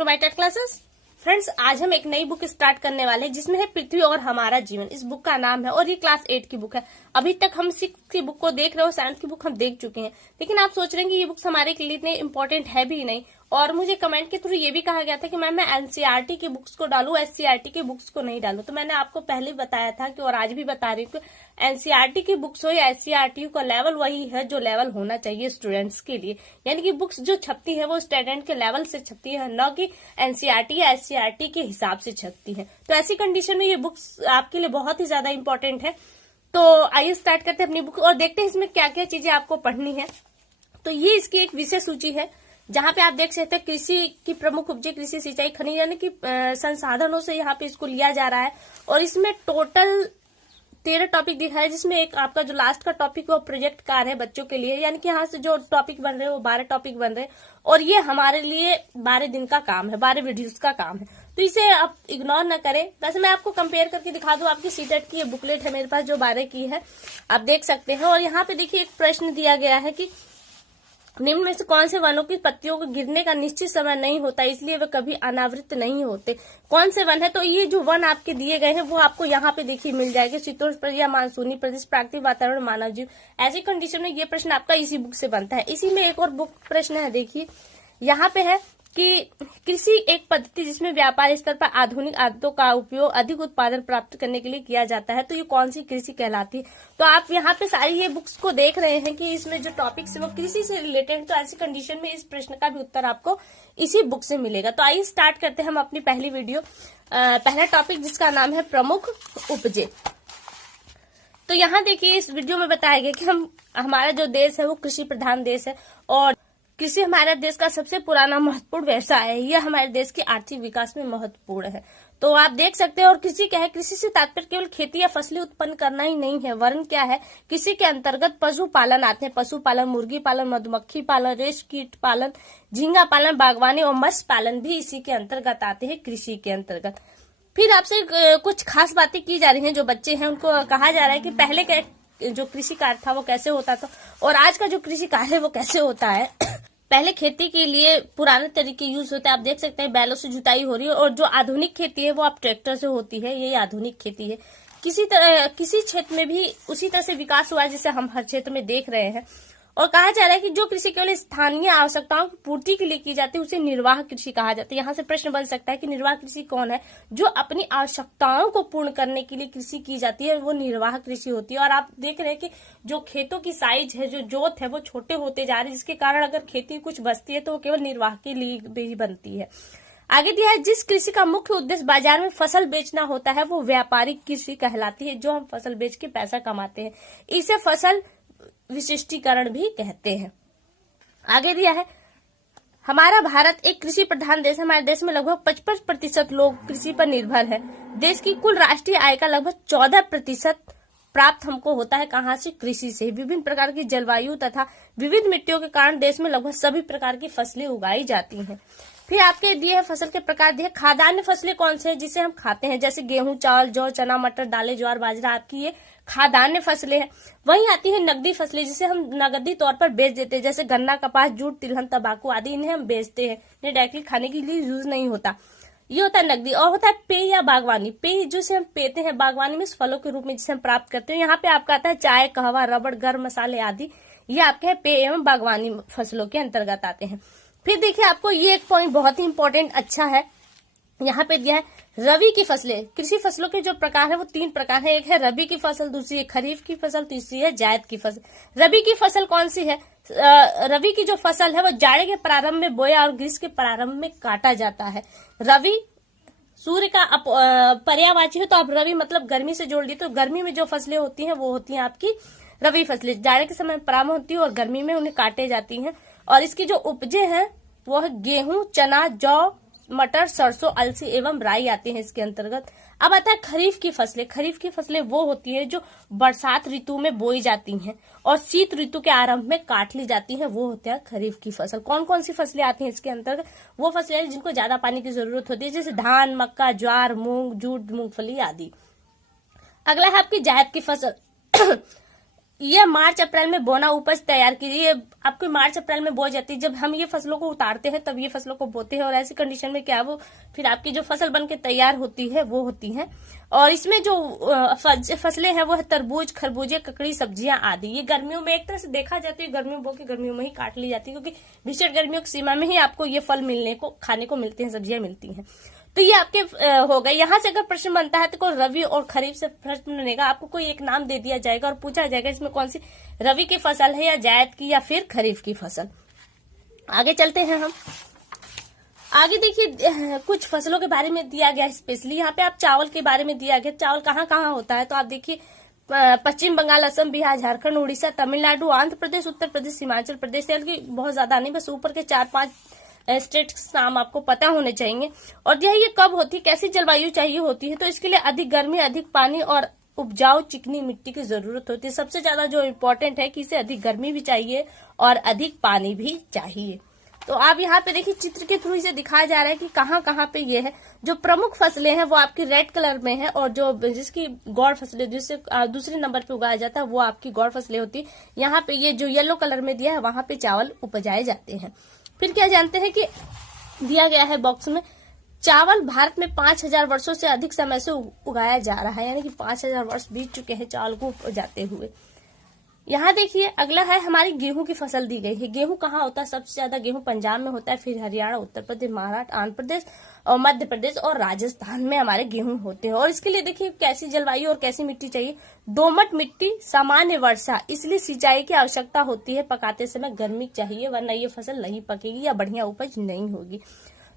To my TET classes. Friends, आज हम एक नई बुक स्टार्ट करने वाले हैं जिसमें है पृथ्वी और हमारा जीवन। इस बुक का नाम है और ये क्लास 8 की बुक है। अभी तक हम 6 की बुक को देख रहे हो, 7 की बुक हम देख चुके हैं, लेकिन आप सोच रहे हैं कि ये बुक्स हमारे लिए इतने इंपॉर्टेंट है भी नहीं। और मुझे कमेंट के थ्रू ये भी कहा गया था कि मैम मैं एनसीईआरटी की बुक्स को डालूं, एससीईआरटी की बुक्स को नहीं डालूं। तो मैंने आपको पहले बताया था कि और आज भी बता रही हूँ कि एनसीईआरटी की बुक्स हो या एससीईआरटी का लेवल वही है जो लेवल होना चाहिए स्टूडेंट्स के लिए। यानी कि बुक्स जो छपती है वो स्टूडेंट के लेवल से छपती है, न कि एनसीईआरटी या एससीईआरटी के हिसाब से छपती है। तो ऐसी कंडीशन में ये बुक्स आपके लिए बहुत ही ज्यादा इंपॉर्टेंट है। तो आइए स्टार्ट करते हैं अपनी बुक और देखते हैं इसमें क्या क्या चीजें आपको पढ़नी है। तो ये इसकी एक विषय सूची है जहां पे आप देख सकते हैं कृषि की प्रमुख उपजे, कृषि, सिंचाई, खनिज यानी कि संसाधनों से यहाँ पे इसको लिया जा रहा है। और इसमें टोटल 13 टॉपिक दिखा है, जिसमें एक आपका जो लास्ट का टॉपिक है वो प्रोजेक्ट कार्य है बच्चों के लिए। यानी कि यहाँ से जो टॉपिक बन रहे हैं वो 12 टॉपिक बन रहे हैं और ये हमारे लिए 12 दिन का काम है, 12 वीडियोस का काम है। तो इसे आप इग्नोर ना करें। वैसे मैं आपको कंपेयर करके दिखा दूं, आपकी सीटेट की ये बुकलेट है मेरे पास जो 12 की है, आप देख सकते हैं। और यहाँ पे देखिए एक प्रश्न दिया गया है कि निम्न में से कौन से वनों की पत्तियों को गिरने का निश्चित समय नहीं होता, इसलिए वे कभी अनावृत नहीं होते। कौन से वन है? तो ये जो वन आपके दिए गए हैं वो आपको यहाँ पे देखिए मिल जाएगा। शीतोष्ण या मानसूनी प्रदेश, प्राकृतिक वातावरण, मानव जीव। ऐसी कंडीशन में ये प्रश्न आपका इसी बुक से बनता है। इसी में एक और बुक प्रश्न है, देखिए यहाँ पे है कि कृषि एक पद्धति जिसमें व्यापार स्तर पर आधुनिक आदतों का उपयोग अधिक उत्पादन प्राप्त करने के लिए किया जाता है, तो ये कौन सी कृषि कहलाती है? तो आप यहाँ पे सारी ये बुक्स को देख रहे हैं कि इसमें जो टॉपिक्स है वो कृषि से रिलेटेड। तो ऐसी कंडीशन में इस प्रश्न का भी उत्तर आपको इसी बुक से मिलेगा। तो आइए स्टार्ट करते हैं हम अपनी पहली वीडियो। पहला टॉपिक जिसका नाम है प्रमुख उपजे। तो यहाँ देखिए इस वीडियो में बताया गया कि हमारा जो देश है वो कृषि प्रधान देश है और कृषि हमारे देश का सबसे पुराना महत्वपूर्ण व्यवसाय है। यह हमारे देश के आर्थिक विकास में महत्वपूर्ण है। तो आप देख सकते हैं। और कृषि क्या है? कृषि से तात्पर्य केवल खेती या फसलें उत्पन्न करना ही नहीं है, वरन क्या है, कृषि के अंतर्गत पशुपालन आते हैं। पशुपालन, मुर्गी पालन, मधुमक्खी पालन, रेशम कीट पालन, झींगा पालन, बागवानी और मत्स्य पालन भी इसी के अंतर्गत आते हैं, कृषि के अंतर्गत। फिर आपसे कुछ खास बातें की जा रही हैं। जो बच्चे हैं उनको कहा जा रहा है कि पहले के जो कृषि कार्य था वो कैसे होता था और आज का जो कृषि कार्य है वो कैसे होता है। पहले खेती के लिए पुराने तरीके यूज होते हैं। आप देख सकते हैं बैलों से जुताई हो रही है और जो आधुनिक खेती है वो अब ट्रैक्टर से होती है। यही आधुनिक खेती है। किसी क्षेत्र में भी उसी तरह से विकास हुआ है जिसे हम हर क्षेत्र में देख रहे हैं। और कहा जा रहा है कि जो कृषि केवल स्थानीय आवश्यकताओं की पूर्ति के लिए की जाती है उसे निर्वाह कृषि कहा जाता है। यहाँ से प्रश्न बन सकता है कि निर्वाह कृषि कौन है? जो अपनी आवश्यकताओं को पूर्ण करने के लिए कृषि की जाती है वो निर्वाह कृषि होती है। और आप देख रहे हैं कि जो खेतों की साइज है, जो जोत है, वो छोटे होते जा रहे हैं, जिसके कारण अगर खेती कुछ बचती है तो वो केवल निर्वाह के लिए भी बनती है। आगे दिया है जिस कृषि का मुख्य उद्देश्य बाजार में फसल बेचना होता है वो व्यापारिक कृषि कहलाती है। जो हम फसल बेच के पैसा कमाते हैं, इसे फसल विशिष्टीकरण भी कहते हैं। आगे दिया है हमारा भारत एक कृषि प्रधान देश है। हमारे देश में लगभग 55% लोग कृषि पर निर्भर है। देश की कुल राष्ट्रीय आय का लगभग 14% प्राप्त हमको होता है। कहाँ से? कृषि से। विभिन्न प्रकार की जलवायु तथा विविध मिट्टियों के कारण देश में लगभग सभी प्रकार की फसलें उगाई जाती हैं। फिर आपके दिए है फसल के प्रकार दिए। खाद्यान्न फसलें कौन से हैं जिसे हम खाते हैं? जैसे गेहूं, चावल, जौ, चना, मटर, दालें, ज्वार, बाजरा, आपकी ये खाद्यान्न फसलें हैं। वहीं आती है नकदी फसलें जिसे हम नकदी तौर पर बेच देते हैं। जैसे गन्ना, कपास, जूट, तिलहन, तंबाकू आदि, इन्हें हम बेचते हैं, इन्हें डायरेक्टली खाने के लिए यूज नहीं होता। ये होता है नकदी। और होता है पेय या बागवानी। पेय जिसे हम पीते हैं, बागवानी में फलों के रूप में जिसे हम प्राप्त करते हैं। यहाँ पे आपका आता है चाय, कहवा, रबड़, गर्म मसाले आदि, ये आपके पेय एवं बागवानी फसलों के अंतर्गत आते हैं। फिर देखिए आपको ये एक पॉइंट बहुत ही इंपॉर्टेंट अच्छा है, यहाँ पे दिया है रबी की फसलें। कृषि फसलों के जो प्रकार है वो 3 प्रकार है। एक है रबी की फसल, दूसरी है खरीफ की फसल, तीसरी है जायद की फसल। रबी की फसल कौन सी है? रबी की जो फसल है वो जाड़े के प्रारंभ में बोया और ग्रीष्म के प्रारंभ में काटा जाता है। रबी सूर्य का पर्यायवाची है, तो आप रबी मतलब गर्मी से जोड़ ली, तो गर्मी में जो फसलें होती हैं वो होती हैं आपकी रबी फसलें। जाड़े के समय प्रारंभ होती है और गर्मी में उन्हें काटे जाती हैं। और इसकी जो उपजे हैं वो है गेहूं, चना, जौ, मटर, सरसों, अलसी एवं राई आते हैं इसके अंतर्गत। अब आता है खरीफ की फसलें। खरीफ की फसलें वो होती है जो बरसात ऋतु में बोई जाती हैं और शीत ऋतु के आरंभ में काट ली जाती हैं, वो होता है खरीफ की फसल। कौन कौन सी फसलें आती हैं इसके अंतर्गत? वो फसलें जिनको ज्यादा पानी की जरूरत होती है, जैसे धान, मक्का, ज्वार, मूंग, जूट, मूंगफली आदि। अगला है आपकी जायद की फसल। ये मार्च अप्रैल में बोना उपज तैयार कीजिए। ये आपकी मार्च अप्रैल में बोई जाती है। जब हम ये फसलों को उतारते हैं तब ये फसलों को बोते हैं और ऐसी कंडीशन में क्या वो फिर आपकी जो फसल बन के तैयार होती है वो होती है। और इसमें जो फसलें हैं वो है तरबूज, खरबूजे, ककड़ी, सब्जियां आदि। ये गर्मियों में एक तरह से देखा जाता है गर्मियों बो के गर्मियों में ही काट ली जाती है, क्योंकि भीषण गर्मियों की सीमा में ही आपको ये फल मिलने को खाने को मिलते हैं, सब्जियां मिलती हैं। तो ये आपके हो गए। यहाँ से अगर प्रश्न बनता है तो कोई रबी और खरीफ से प्रश्न बनेगा, आपको कोई एक नाम दे दिया जाएगा और पूछा जाएगा इसमें कौन सी रबी की फसल है या जायद की या फिर खरीफ की फसल। आगे चलते हैं हम। आगे देखिए कुछ फसलों के बारे में दिया गया है स्पेशली। यहाँ पे आप चावल के बारे में दिया गया, चावल कहाँ कहाँ होता है तो आप देखिए पश्चिम बंगाल, असम, बिहार, झारखंड, उड़ीसा, तमिलनाडु, आंध्र प्रदेश, उत्तर प्रदेश, हिमाचल प्रदेश। यानी कि बहुत ज्यादा नहीं, बस ऊपर के 4-5 स्टेट नाम आपको पता होने चाहिए। और यह ये कब होती है, कैसी जलवायु चाहिए होती है, तो इसके लिए अधिक गर्मी, अधिक पानी और उपजाऊ चिकनी मिट्टी की जरूरत होती है। सबसे ज्यादा जो इम्पोर्टेंट है कि इसे अधिक गर्मी भी चाहिए और अधिक पानी भी चाहिए। तो आप यहाँ पे देखिए चित्र के थ्रू इसे दिखाया जा रहा है कि कहाँ कहाँ पे ये है। जो प्रमुख फसलें हैं वो आपकी रेड कलर में है और जो जिसकी गौड़ फसलें जिससे दूसरे नंबर पे उगाया जाता है वो आपकी गौड़ फसलें होती है। यहाँ पे ये जो येलो कलर में दिया है वहां पे चावल उपजाए जाते हैं। फिर क्या जानते हैं कि दिया गया है बॉक्स में, चावल भारत में 5000 वर्षों से अधिक समय से उगाया जा रहा है, यानी कि 5000 वर्ष बीत चुके हैं चावल को उपजाते हुए। यहाँ देखिए अगला है हमारी गेहूं की फसल दी गई है। गेहूं कहाँ होता है, सबसे ज्यादा गेहूं पंजाब में होता है, फिर हरियाणा, उत्तर प्रदेश, महाराष्ट्र, आंध्र प्रदेश और मध्य प्रदेश और राजस्थान में हमारे गेहूं होते हैं। और इसके लिए देखिए कैसी जलवायु और कैसी मिट्टी चाहिए। दोमट मिट्टी, सामान्य वर्षा, इसलिए सिंचाई की आवश्यकता होती है। पकाते समय गर्मी चाहिए वरना ये फसल नहीं पकेगी या बढ़िया उपज नहीं होगी।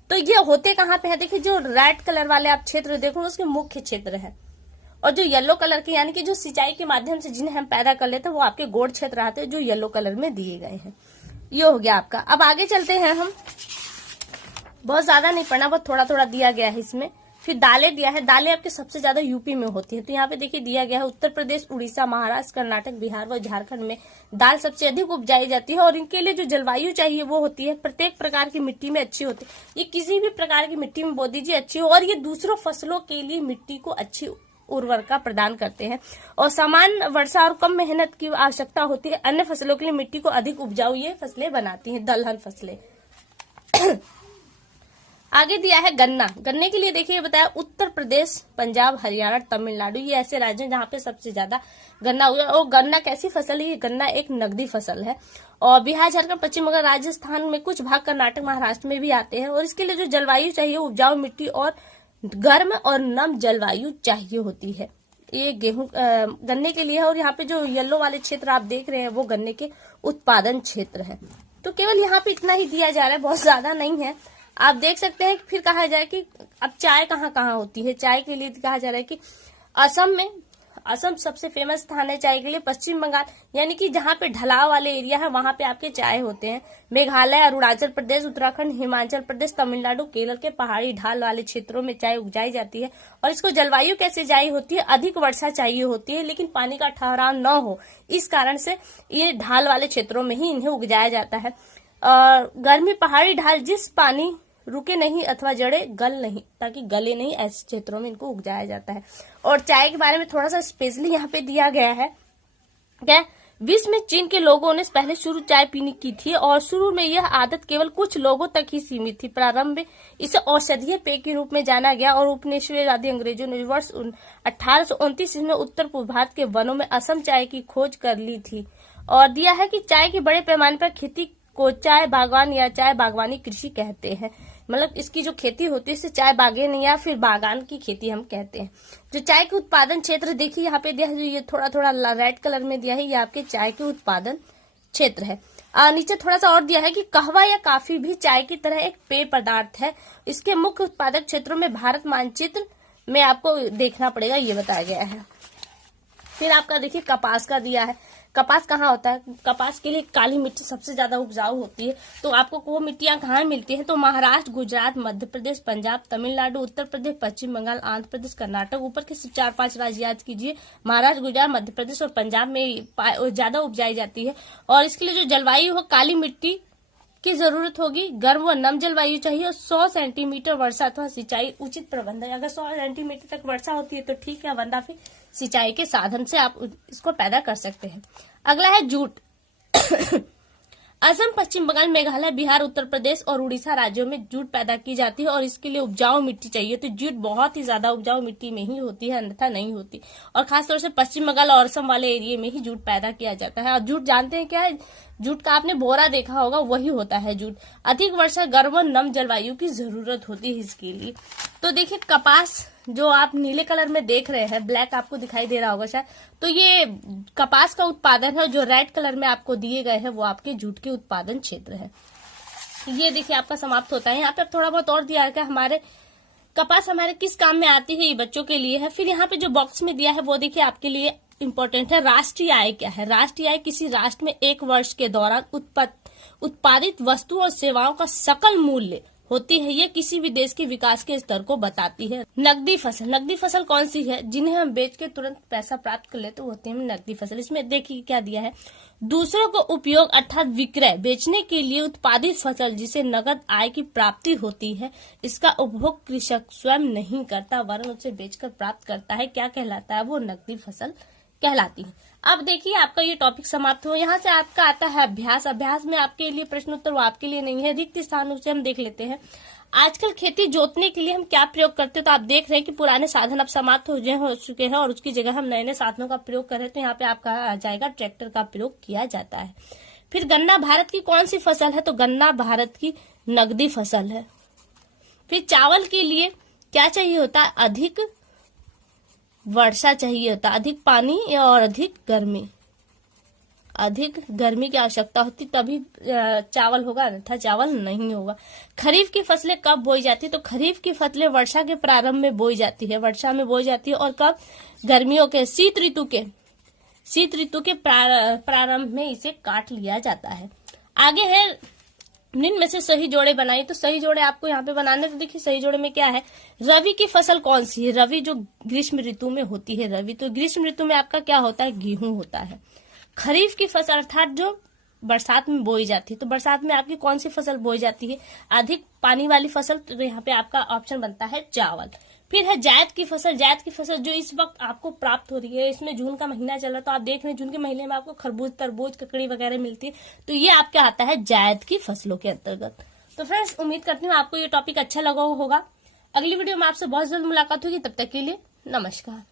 तो ये होते कहाँ पे है, देखिए जो रेड कलर वाले आप क्षेत्र देखो उसके मुख्य क्षेत्र है, और जो येलो कलर के यानी कि जो सिंचाई के माध्यम से जिन्हें हम पैदा कर लेते हैं वो आपके गोड़ क्षेत्र आते हैं जो येलो कलर में दिए गए हैं। ये हो गया आपका। अब आगे चलते हैं हम, बहुत ज्यादा नहीं पढ़ना, बहुत थोड़ा थोड़ा दिया गया है इसमें। फिर दालें दिया है, दालें आपके सबसे ज्यादा यूपी में होती है। तो यहाँ पे देखिए दिया गया है उत्तर प्रदेश, उड़ीसा, महाराष्ट्र, कर्नाटक, बिहार व झारखंड में दाल सबसे अधिक उपजाई जाती है। और इनके लिए जो जलवायु चाहिए वो होती है प्रत्येक प्रकार की मिट्टी में अच्छी होती है। ये किसी भी प्रकार की मिट्टी में बो दीजिए अच्छी हो, और ये दूसरों फसलों के लिए मिट्टी को अच्छी उर्वरता प्रदान करते हैं। और समान वर्षा और कम मेहनत की आवश्यकता होती है। अन्य फसलों के लिए मिट्टी को अधिक उपजाऊ ये फसलें बनाती हैं, दलहन फसलें। आगे दिया है गन्ना। गन्ने के लिए देखिए बताया उत्तर प्रदेश, पंजाब, हरियाणा, तमिलनाडु, ये ऐसे राज्य हैं जहाँ पे सबसे ज्यादा गन्ना हुआ। और गन्ना कैसी फसल है, ये गन्ना एक नकदी फसल है। और बिहार, झारखंड, पश्चिम बंगाल, राजस्थान में कुछ भाग कर्नाटक, महाराष्ट्र में भी आते हैं। और इसके लिए जो जलवायु चाहिए उपजाऊ मिट्टी और गर्म और नम जलवायु चाहिए होती है। ये गेहूं गन्ने के लिए है। और यहाँ पे जो येलो वाले क्षेत्र आप देख रहे हैं वो गन्ने के उत्पादन क्षेत्र है। तो केवल यहाँ पे इतना ही दिया जा रहा है, बहुत ज्यादा नहीं है। आप देख सकते हैं। फिर कहा जाए कि अब चाय कहाँ कहाँ होती है। चाय के लिए कहा जा रहा है कि असम में, असम सबसे फेमस स्थान है चाय के लिए। पश्चिम बंगाल यानी कि जहाँ पे ढलाव वाले एरिया है वहां पे आपके चाय होते हैं। मेघालय, अरुणाचल प्रदेश, उत्तराखंड, हिमाचल प्रदेश, तमिलनाडु, केरल के पहाड़ी ढाल वाले क्षेत्रों में चाय उगाई जाती है। और इसको जलवायु कैसे चाहिए होती है, अधिक वर्षा चाहिए होती है लेकिन पानी का ठहराव न हो, इस कारण से ये ढाल वाले क्षेत्रों में ही इन्हें उगाया जाता है। और गर्मी, पहाड़ी ढाल, जिस पानी रुके नहीं अथवा जड़े गल नहीं, ताकि गले नहीं, ऐसे क्षेत्रों में इनको उगाया जाता है। और चाय के बारे में थोड़ा सा स्पेशली यहाँ पे दिया गया है क्या, विश्व में चीन के लोगों ने पहले शुरू चाय पीने की थी और शुरू में यह आदत केवल कुछ लोगों तक ही सीमित थी। प्रारंभ में इसे औषधीय पेय के रूप में जाना गया और उपनिवेशवादी अंग्रेजों ने वर्ष 1829 में उत्तर पूर्व भारत के वनों में असम चाय की खोज कर ली थी। और दिया है कि चाय की बड़े पैमाने पर खेती को चाय बागवान या चाय बागवानी कृषि कहते हैं। मतलब इसकी जो खेती होती है इसे चाय बागेन या फिर बागान की खेती हम कहते हैं। जो चाय के उत्पादन क्षेत्र देखिए यहाँ पे दिया है, जो ये थोड़ा थोड़ा रेड कलर में दिया है, ये आपके चाय के उत्पादन क्षेत्र है। नीचे थोड़ा सा और दिया है कि कहवा या कॉफी भी चाय की तरह एक पेय पदार्थ है। इसके मुख्य उत्पादक क्षेत्रों में भारत मानचित्र में आपको देखना पड़ेगा, ये बताया गया है। फिर आपका देखिए कपास का दिया है। कपास कहाँ होता है, कपास के लिए काली मिट्टी सबसे ज्यादा उपजाऊ होती है। तो आपको वो मिट्टियां कहाँ मिलती हैं, तो महाराष्ट्र, गुजरात, मध्य प्रदेश, पंजाब, तमिलनाडु, उत्तर प्रदेश, पश्चिम बंगाल, आंध्र प्रदेश, कर्नाटक, ऊपर के 4-5 राज्य याद कीजिए। महाराष्ट्र, गुजरात, मध्य प्रदेश और पंजाब में ज्यादा उपजाई जाती है। और इसके लिए जो जलवायु हो, काली मिट्टी की जरूरत होगी। गर्म व नम जलवायु चाहिए और 100 सेंटीमीटर वर्षा अथवा सिंचाई उचित प्रबंध है। अगर 100 सेंटीमीटर तक वर्षा होती है तो ठीक है, वरना फिर सिंचाई के साधन से आप इसको पैदा कर सकते हैं। अगला है जूट। असम, पश्चिम बंगाल, मेघालय, बिहार, उत्तर प्रदेश और उड़ीसा राज्यों में जूट पैदा की जाती है और इसके लिए उपजाऊ मिट्टी चाहिए। तो जूट बहुत ही ज्यादा उपजाऊ मिट्टी में ही होती है, अन्यथा नहीं होती। और खासतौर से पश्चिम बंगाल और असम वाले एरिया में ही जूट पैदा किया जाता है। और जूट जानते हैं क्या है? जूट का आपने बोरा देखा होगा, वही होता है जूट। अधिक वर्षा, गर्म और नम जलवायु की जरूरत होती है इसके लिए। तो देखिए, कपास जो आप नीले कलर में देख रहे हैं, ब्लैक आपको दिखाई दे रहा होगा शायद, तो ये कपास का उत्पादन है। जो रेड कलर में आपको दिए गए हैं वो आपके जूट के उत्पादन क्षेत्र है। ये देखिए आपका समाप्त होता है। यहाँ पे थोड़ा बहुत और दिया है, हमारे कपास हमारे किस काम में आती है, ये बच्चों के लिए है। फिर यहाँ पे जो बॉक्स में दिया है वो देखिए आपके लिए इम्पोर्टेंट है। राष्ट्रीय आय क्या है? राष्ट्रीय आय किसी राष्ट्र में एक वर्ष के दौरान उत्पादित वस्तु और सेवाओं का सकल मूल्य होती है। ये किसी भी देश के विकास के स्तर को बताती है। नकदी फसल। नकदी फसल कौन सी है? जिन्हें हम बेच के तुरंत पैसा प्राप्त कर लेते होते हैं नकदी फसल। इसमें देखिए क्या दिया है, दूसरों को उपयोग अर्थात विक्रय, बेचने के लिए उत्पादित फसल जिसे नगद आय की प्राप्ति होती है, इसका उपभोग कृषक स्वयं नहीं करता वरन उसे बेचकर प्राप्त करता है। क्या कहलाता है? वो नकदी फसल कहलाती है। अब देखिए आपका ये टॉपिक समाप्त हो। यहाँ से आपका आता है अभ्यास। अभ्यास में आपके लिए प्रश्न उत्तर वो आपके लिए नहीं है, रिक्त स्थानों से हम देख लेते हैं। आजकल खेती जोतने के लिए हम क्या प्रयोग करते हैं? तो आप देख रहे हैं कि पुराने साधन अब समाप्त हो चुके हैं और उसकी जगह हम नए नए साधनों का प्रयोग कर रहे हैं। तो यहाँ पे आपका आ जाएगा ट्रैक्टर का प्रयोग किया जाता है। फिर गन्ना भारत की कौन सी फसल है? तो गन्ना भारत की नकदी फसल है। फिर चावल के लिए क्या चाहिए होता है? अधिक वर्षा चाहिए होता, अधिक पानी और अधिक गर्मी। अधिक गर्मी की आवश्यकता होती तभी चावल होगा, अन्यथा चावल नहीं होगा। खरीफ की फसलें कब बोई जाती है? तो खरीफ की फसलें वर्षा के प्रारंभ में बोई जाती है, वर्षा में बोई जाती है। और कब? गर्मियों के शीत ऋतु के प्रारंभ में इसे काट लिया जाता है। आगे है निम्न में से सही जोड़े बनाइए। तो सही जोड़े आपको यहाँ पे बनाने, तो देखिए सही जोड़े में क्या है, रवि की फसल कौन सी है? रवि जो ग्रीष्म ऋतु में होती है रवि, तो ग्रीष्म ऋतु में आपका क्या होता है? गेहूं होता है। खरीफ की फसल अर्थात जो बरसात में बोई जाती है, तो बरसात में आपकी कौन सी फसल बोई जाती है? अधिक पानी वाली फसल, तो यहाँ पे आपका ऑप्शन बनता है चावल। फिर है जायद की फसल। जायद की फसल जो इस वक्त आपको प्राप्त हो रही है, इसमें जून का महीना चल रहा है, तो आप देख रहे हैं जून के महीने में आपको खरबूज, तरबूज, ककड़ी वगैरह मिलती है, तो ये आपका आता है जायद की फसलों के अंतर्गत। तो फ्रेंड्स, उम्मीद करती हूँ आपको ये टॉपिक अच्छा लगा होगा। अगली वीडियो में आपसे बहुत जल्द मुलाकात होगी, तब तक के लिए नमस्कार।